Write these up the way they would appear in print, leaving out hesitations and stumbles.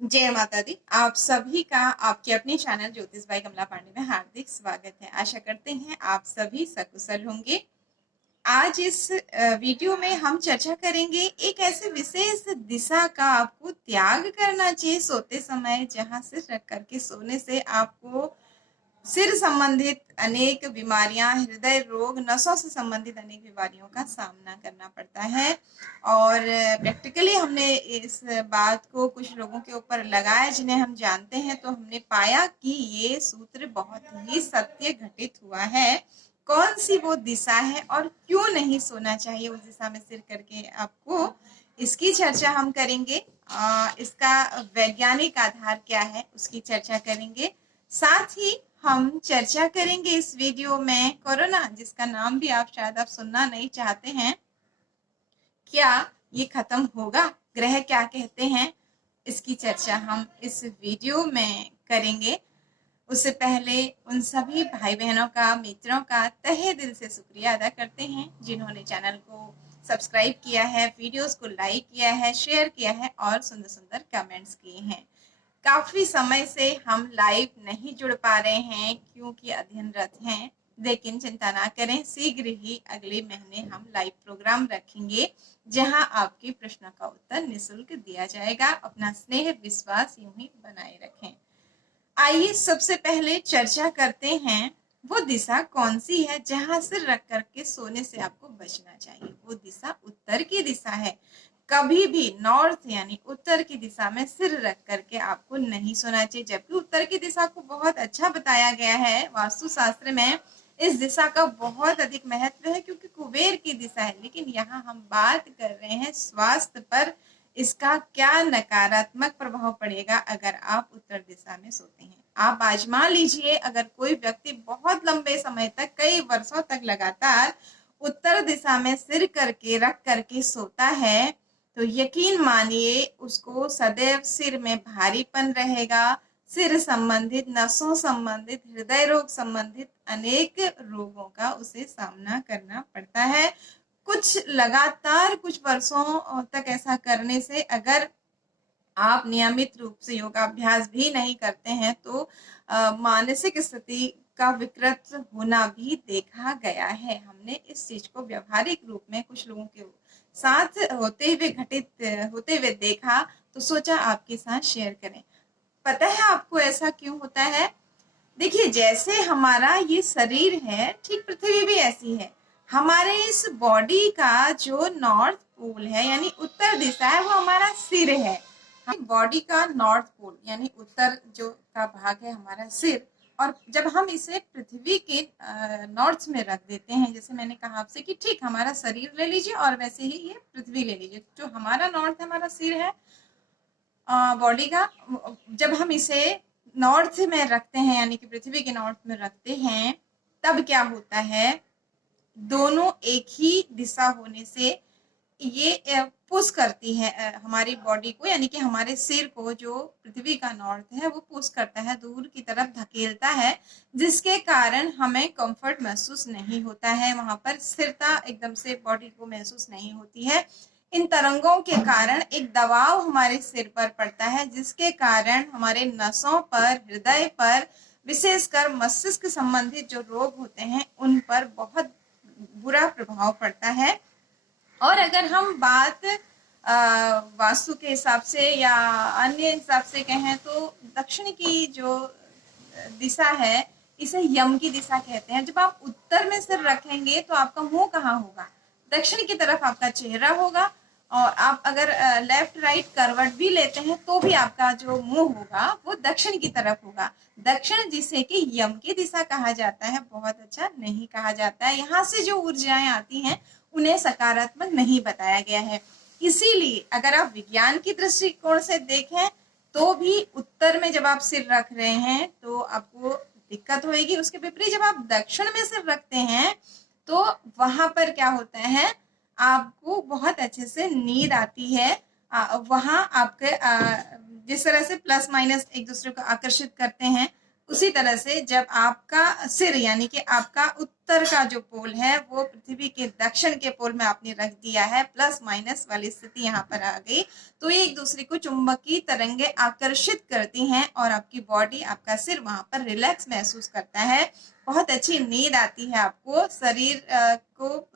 जय माता दी। आप सभी का आपके अपने चैनल ज्योतिष भाई कमला पांडे में हार्दिक स्वागत है। आशा करते हैं आप सभी सकुशल होंगे। आज इस वीडियो में हम चर्चा करेंगे एक ऐसे विशेष दिशा का आपको त्याग करना चाहिए सोते समय, जहां सिर रख करके सोने से आपको सिर संबंधित अनेक बीमारियां, हृदय रोग, नसों से संबंधित अनेक बीमारियों का सामना करना पड़ता है। और प्रैक्टिकली हमने इस बात को कुछ लोगों के ऊपर लगाया जिन्हें हम जानते हैं, तो हमने पाया कि ये सूत्र बहुत ही सत्य घटित हुआ है। कौन सी वो दिशा है और क्यों नहीं सोना चाहिए उस दिशा में सिर करके आपको, इसकी चर्चा हम करेंगे। इसका वैज्ञानिक आधार क्या है उसकी चर्चा करेंगे। साथ ही हम चर्चा करेंगे इस वीडियो में कोरोना, जिसका नाम भी आप सुनना नहीं चाहते हैं, क्या ये खत्म होगा, ग्रह क्या कहते हैं, इसकी चर्चा हम इस वीडियो में करेंगे। उससे पहले उन सभी भाई बहनों का, मित्रों का तहे दिल से शुक्रिया अदा करते हैं जिन्होंने चैनल को सब्सक्राइब किया है, वीडियोस को लाइक किया है, शेयर किया है और सुंदर सुंदर कमेंट्स किए हैं। काफी समय से हम लाइव नहीं जुड़ पा रहे हैं क्योंकि अध्ययनरत हैं, लेकिन चिंता ना करें, शीघ्र ही अगले महीने हम लाइव प्रोग्राम रखेंगे जहां आपके प्रश्नों का उत्तर निःशुल्क दिया जाएगा। अपना स्नेह विश्वास यूं ही बनाए रखें। आइए सबसे पहले चर्चा करते हैं वो दिशा कौन सी है जहां सिर रख करके सोने से आपको बचना चाहिए। वो दिशा उत्तर की दिशा है। कभी भी नॉर्थ यानी उत्तर की दिशा में सिर रख करके आपको नहीं सोना चाहिए, जबकि उत्तर की दिशा को बहुत अच्छा बताया गया है वास्तु शास्त्र में। इस दिशा का बहुत अधिक महत्व है क्योंकि कुबेर की दिशा है, लेकिन यहाँ हम बात कर रहे हैं स्वास्थ्य पर। इसका क्या नकारात्मक प्रभाव पड़ेगा अगर आप उत्तर दिशा में सोते हैं। आप आजमा लीजिए, अगर कोई व्यक्ति बहुत लंबे समय तक, कई वर्षों तक लगातार उत्तर दिशा में सिर करके रख करके सोता है, तो यकीन मानिए उसको सदैव सिर में भारीपन रहेगा। सिर संबंधित, नसों संबंधित, हृदय रोग संबंधित अनेक रोगों का उसे सामना करना पड़ता है। कुछ लगातार कुछ वर्षों तक ऐसा करने से, अगर आप नियमित रूप से योगाभ्यास भी नहीं करते हैं, तो मानसिक स्थिति का विकृत होना भी देखा गया है। हमने इस चीज को व्यवहारिक रूप में कुछ लोगों के साथ घटित होते हुए देखा, तो सोचा आपके साथ शेयर करें। पता है आपको ऐसा क्यों होता है? देखिए, जैसे हमारा ये शरीर है, ठीक पृथ्वी भी ऐसी है। हमारे इस बॉडी का जो नॉर्थ पोल है यानी उत्तर दिशा है, वो हमारा सिर है। बॉडी का नॉर्थ पोल यानी उत्तर जो का भाग है हमारा सिर। और जब हम इसे पृथ्वी के नॉर्थ में रख देते हैं, जैसे मैंने कहा आपसे कि ठीक हमारा शरीर ले लीजिए और वैसे ही ये पृथ्वी ले लीजिए, जो हमारा नॉर्थ है, हमारा सिर है बॉडी का। जब हम इसे नॉर्थ में रखते हैं यानी कि पृथ्वी के नॉर्थ में रखते हैं, तब क्या होता है, दोनों एक ही दिशा होने से ये पुश करती है हमारी बॉडी को, यानी कि हमारे सिर को, जो पृथ्वी का नॉर्थ है वो पुश करता है, दूर की तरफ धकेलता है, जिसके कारण हमें कंफर्ट महसूस नहीं होता है। वहां पर स्थिरता एकदम से बॉडी को महसूस नहीं होती है। इन तरंगों के कारण एक दबाव हमारे सिर पर पड़ता है, जिसके कारण हमारे नसों पर, हृदय पर, विशेषकर मस्तिष्क संबंधित जो रोग होते हैं उन पर बहुत बुरा प्रभाव पड़ता है। और अगर हम बात वास्तु के हिसाब से या अन्य हिसाब से कहें, तो दक्षिण की जो दिशा है, इसे यम की दिशा कहते हैं। जब आप उत्तर में सिर रखेंगे तो आपका मुंह कहाँ होगा? दक्षिण की तरफ आपका चेहरा होगा। और आप अगर लेफ्ट राइट करवट भी लेते हैं तो भी आपका जो मुंह होगा वो दक्षिण की तरफ होगा। दक्षिण जिसे कि यम की दिशा कहा जाता है, बहुत अच्छा नहीं कहा जाता है। यहाँ से जो ऊर्जाएं आती हैं उन्हें सकारात्मक नहीं बताया गया है। इसीलिए अगर आप विज्ञान की दृष्टिकोण से देखें तो भी उत्तर में जब आप सिर रख रहे हैं तो आपको दिक्कत होगी। उसके विपरीत जब आप दक्षिण में सिर रखते हैं तो वहां पर क्या होता है, आपको बहुत अच्छे से नींद आती है। वहां आपके जिस तरह से प्लस माइनस एक दूसरे को आकर्षित करते हैं, उसी तरह से जब आपका सिर यानी कि आपका उत्तर का जो पोल है वो पृथ्वी के दक्षिण के पोल में आपने रख दिया है, प्लस माइनस वाली स्थिति यहाँ पर आ गई, तो ये एक दूसरे को चुंबकीय तरंगे आकर्षित करती हैं और आपकी बॉडी, आपका सिर वहां पर रिलैक्स महसूस करता है। बहुत अच्छी नींद आती है आपको, शरीर को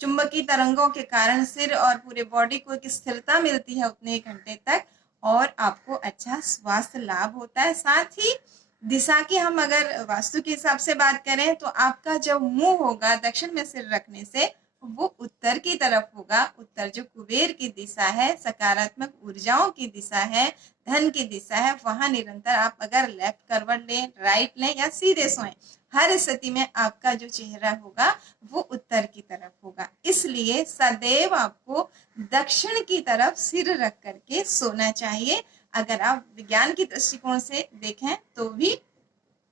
चुंबकीय तरंगों के कारण सिर और पूरे बॉडी को एक स्थिरता मिलती है उतने घंटे तक, और आपको अच्छा स्वास्थ्य लाभ होता है। साथ ही दिशा की हम अगर वास्तु के हिसाब से बात करें तो आपका जो मुंह होगा दक्षिण में सिर रखने से वो उत्तर की तरफ होगा। उत्तर जो कुबेर की दिशा है, सकारात्मक ऊर्जाओं की दिशा है, धन की दिशा है, वहां निरंतर आप अगर लेफ्ट करवट लें, राइट लें या सीधे सोएं, हर स्थिति में आपका जो चेहरा होगा वो उत्तर की तरफ होगा। इसलिए सदैव आपको दक्षिण की तरफ सिर रख करके सोना चाहिए। अगर आप विज्ञान की दृष्टिकोण से देखें तो भी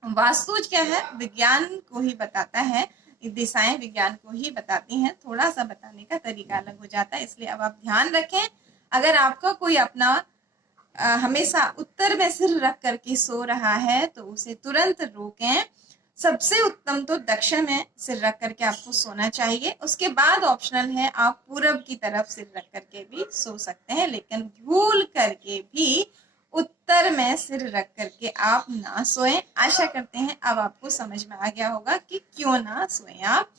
वास्तु क्या है, विज्ञान को ही बताता है, दिशाएं विज्ञान को ही बताती हैं, थोड़ा सा बताने का तरीका अलग हो जाता है। इसलिए अब आप ध्यान रखें, अगर आपका कोई अपना हमेशा उत्तर में सिर रख करके सो रहा है तो उसे तुरंत रोकें। सबसे उत्तम तो दक्षिण में सिर रख करके आपको सोना चाहिए। उसके बाद ऑप्शनल है, आप पूरब की तरफ सिर रख करके भी सो सकते हैं, लेकिन भूल करके भी उत्तर में सिर रख करके आप ना सोएं। आशा करते हैं अब आपको समझ में आ गया होगा कि क्यों ना सोएं आप,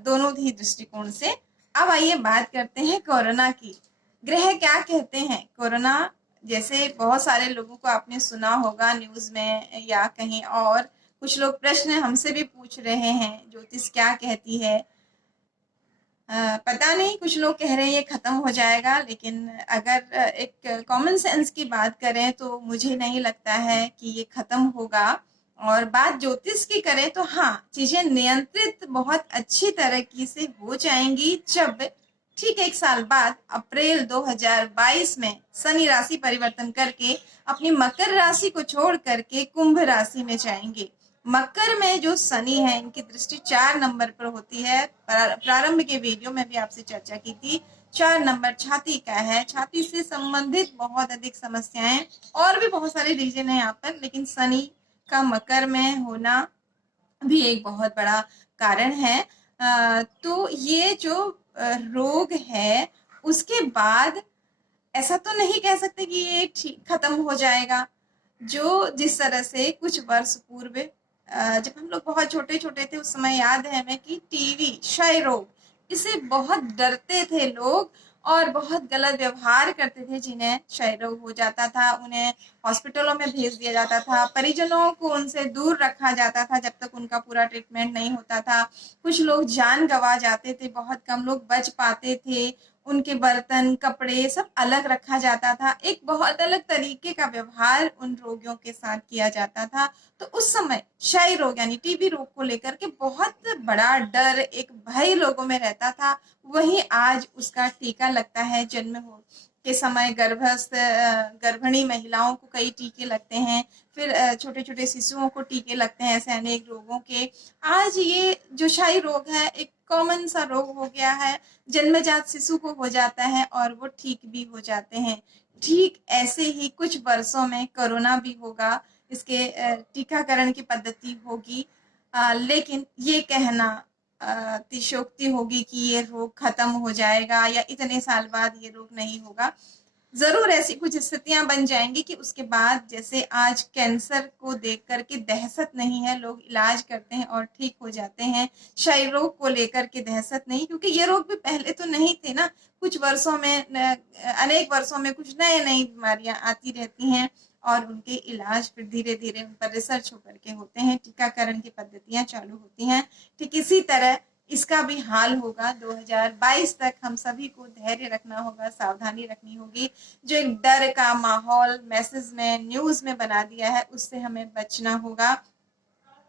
दोनों ही दृष्टिकोण से। अब आइए बात करते हैं कोरोना की। ग्रह क्या कहते हैं? कोरोना जैसे बहुत सारे लोगों को आपने सुना होगा न्यूज में या कहीं और, कुछ लोग प्रश्न हमसे भी पूछ रहे हैं, ज्योतिष क्या कहती है? पता नहीं, कुछ लोग कह रहे हैं ये खत्म हो जाएगा, लेकिन अगर एक कॉमन सेंस की बात करें तो मुझे नहीं लगता है कि ये खत्म होगा। और बात ज्योतिष की करें तो हाँ, चीजें नियंत्रित बहुत अच्छी तरीके से हो जाएंगी जब ठीक 1 साल बाद अप्रैल 2022 में शनि राशि परिवर्तन करके अपनी मकर राशि को छोड़ करके कुंभ राशि में जाएंगे। मकर में जो शनि है, इनकी दृष्टि 4 नंबर पर होती है। प्रारंभ के वीडियो में भी आपसे चर्चा की थी। 4 नंबर छाती का है, छाती से संबंधित बहुत अधिक समस्याएं, और भी बहुत सारे रीजन है यहाँ पर, लेकिन शनि का मकर में होना भी एक बहुत बड़ा कारण है। तो ये जो रोग है उसके बाद ऐसा तो नहीं कह सकते कि ये ठीक खत्म हो जाएगा। जो जिस तरह से कुछ वर्ष पूर्व जब हम लोग बहुत छोटे छोटे थे, उस समय याद है हमें कि टीवी, क्षय रोग, इससे बहुत डरते थे लोग और बहुत गलत व्यवहार करते थे। जिन्हें क्षय रोग हो जाता था उन्हें हॉस्पिटलों में भेज दिया जाता था, परिजनों को उनसे दूर रखा जाता था जब तक उनका पूरा ट्रीटमेंट नहीं होता था। कुछ लोग जान गंवा जाते थे, बहुत कम लोग बच पाते थे, उनके बर्तन, कपड़े सब अलग रखा जाता था। एक बहुत अलग तरीके का व्यवहार उन रोगियों के साथ किया जाता था। तो उस समय क्षय रोग यानी टीबी रोग को लेकर के बहुत बड़ा डर, एक भय लोगों में रहता था। वहीं आज उसका टीका लगता है। जन्म हो के समय गर्भस्थ गर्भिणी महिलाओं को कई टीके लगते हैं, फिर छोटे छोटे शिशुओं को टीके लगते हैं, ऐसे अनेक रोगों के। आज ये जो क्षय रोग है एक कॉमन सा रोग हो गया है, जन्मजात शिशु को हो जाता है और वो ठीक भी हो जाते हैं। ठीक ऐसे ही कुछ वर्षों में कोरोना भी होगा, इसके टीकाकरण की पद्धति होगी, लेकिन ये कहना अतिशयोक्ति होगी कि ये रोग खत्म हो जाएगा या इतने साल बाद ये रोग नहीं होगा। जरूर ऐसी कुछ स्थितियां बन जाएंगी कि उसके बाद, जैसे आज कैंसर को देख करके दहशत नहीं है, लोग इलाज करते हैं और ठीक हो जाते हैं। क्षय रोग को लेकर के दहशत नहीं, क्योंकि ये रोग भी पहले तो नहीं थे ना। कुछ वर्षों में, अनेक वर्षों में कुछ नए नई बीमारियां आती रहती हैं और उनके इलाज फिर धीरे धीरे उन पर रिसर्च होकर के होते हैं, टीकाकरण की पद्धतियां चालू होती हैं। ठीक इसी तरह इसका भी हाल होगा। 2022 तक हम सभी को धैर्य रखना होगा, सावधानी रखनी होगी। जो एक डर का माहौल मैसेज में, न्यूज में बना दिया है, उससे हमें बचना होगा।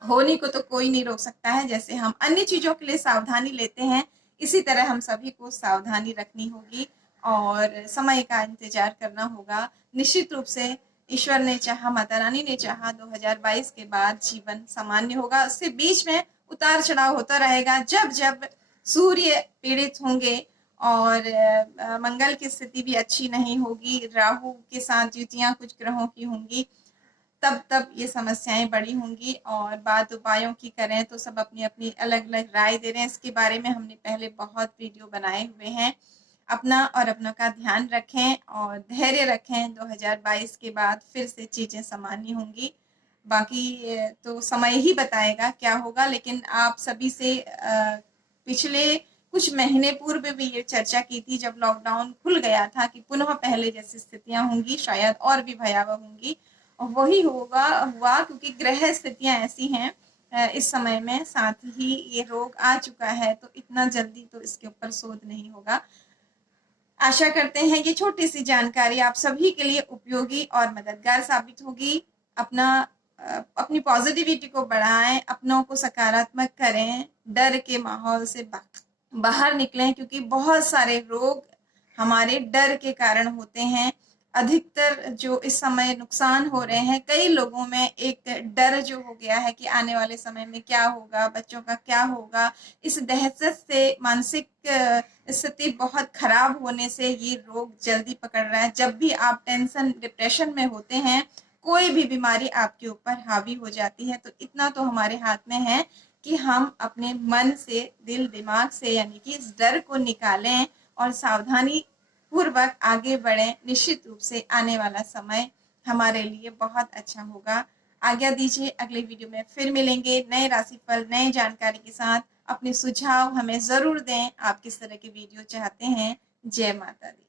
होने को तो कोई नहीं रोक सकता है। जैसे हम अन्य चीजों के लिए सावधानी लेते हैं, इसी तरह हम सभी को सावधानी रखनी होगी और समय का इंतजार करना होगा। निश्चित रूप से ईश्वर ने चाहा, माता रानी ने चाहा, 2022 के बाद जीवन सामान्य होगा। उससे बीच में उतार चढ़ाव होता रहेगा। जब जब सूर्य पीड़ित होंगे और मंगल की स्थिति भी अच्छी नहीं होगी, राहु के साथ युतियां कुछ ग्रहों की होंगी, तब ये समस्याएं बड़ी होंगी। और बात उपायों की करें तो सब अपनी अपनी अलग अलग राय दे रहे हैं। इसके बारे में हमने पहले बहुत वीडियो बनाए हुए हैं। अपना और अपनों का ध्यान रखें और धैर्य रखें। 2022 के बाद फिर से चीजें सामान्य होंगी। बाकी तो समय ही बताएगा क्या होगा। लेकिन आप सभी से पिछले कुछ महीने पूर्व भी ये चर्चा की थी, जब लॉकडाउन खुल गया था, कि पुनः पहले जैसी स्थितियां होंगी, शायद और भी भयावह होंगी। और वही हुआ क्योंकि ग्रह स्थितियां ऐसी हैं इस समय में। साथ ही ये रोग आ चुका है, तो इतना जल्दी तो इसके ऊपर शोध नहीं होगा। आशा करते हैं ये छोटी सी जानकारी आप सभी के लिए उपयोगी और मददगार साबित होगी। अपनी पॉजिटिविटी को बढ़ाएं, अपनों को सकारात्मक करें, डर के माहौल से बाहर निकलें, क्योंकि बहुत सारे रोग हमारे डर के कारण होते हैं। अधिकतर जो इस समय नुकसान हो रहे हैं, कई लोगों में एक डर जो हो गया है कि आने वाले समय में क्या होगा, बच्चों का क्या होगा। इस दहशत से मानसिक स्थिति बहुत खराब होने से ये रोग जल्दी पकड़ रहा है। जब भी आप टेंशन डिप्रेशन में होते हैं, कोई भी बीमारी आपके ऊपर हावी हो जाती है। तो इतना तो हमारे हाथ में है कि हम अपने मन से, दिल दिमाग से, यानी कि इस डर को निकालें और सावधानी पूर्वक आगे बढ़ें। निश्चित रूप से आने वाला समय हमारे लिए बहुत अच्छा होगा। आज्ञा दीजिए, अगले वीडियो में फिर मिलेंगे नए राशिफल, नए जानकारी के साथ। अपने सुझाव हमें जरूर दें, आप किस तरह के वीडियो चाहते हैं। जय माता दी।